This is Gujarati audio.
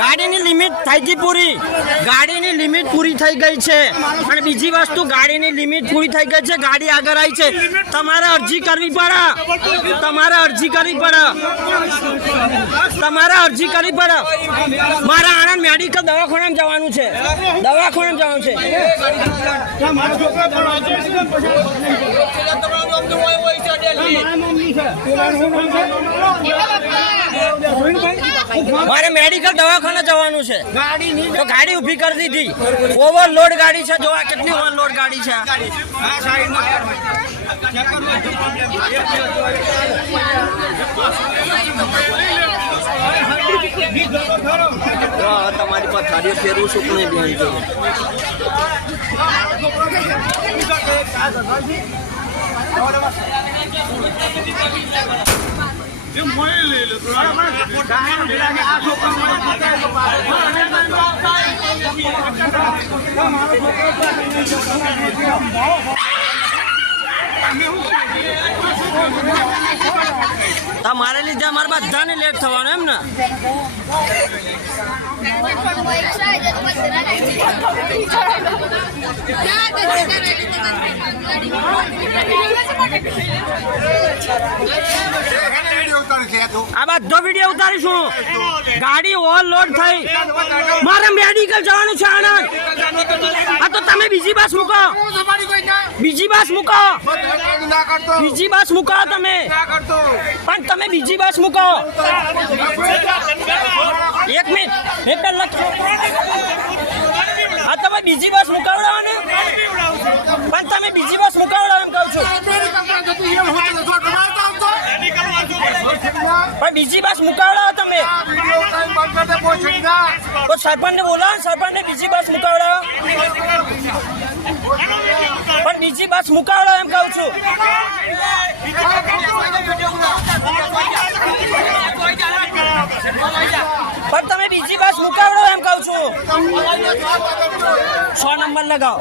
ગાડીની લિમિટ થઈ ગઈ પૂરી. ગાડીની લિમિટ પૂરી થઈ ગઈ છે. અને બીજી વસ્તુ ગાડીની લિમિટ પૂરી થઈ ગઈ છે. ગાડી આગળ આવી છે. તમારે અરજી કરવી પડે. તમારે અરજી કરવી પડે. તમારે અરજી કરવી પડે. મારા આણંદ મેડિકલ દવાખાનામાં જવાનું છે. દવાખાનામાં જવાનું છે. મારે મેડિકલ દવાખાને જવાનું છે. તો ગાડી ઊભી કરી દીધી. ઓવરલોડ ગાડી છે. જોવા કેટલી ઓવરલોડ ગાડી છે. તમારી પાસે થાળીઓ ફેરવું છું નહીં બેન? જો તમારે લીધે અમારે બધાને લેટ થવાનું એમ ને? આ બધો વીડિયો ઉતારીશું ગાડી ઓવરલોડ થઈ મારે મેડિકલ જવાનું છે આણંદ આ તો તમે બીજી બસ મૂકો બીજી બસ મૂકો બીજી બસ મૂકો તમે પણ તમે બીજી બસ મૂકો એક મિનિટ એક કલાક હા તમે બીજી બસ મુકાવડાવો બીજી બસ મુકાવડાવો તમે. તો સરપંચને બોલાવો ને બીજી બસ મુકાવડાવો. પણ બીજી બસ મુકાવડો એમ કહું છું. પણ તમે બીજી બસ મુકાવડો એમ કહું છું. સો નંબર લગાવો.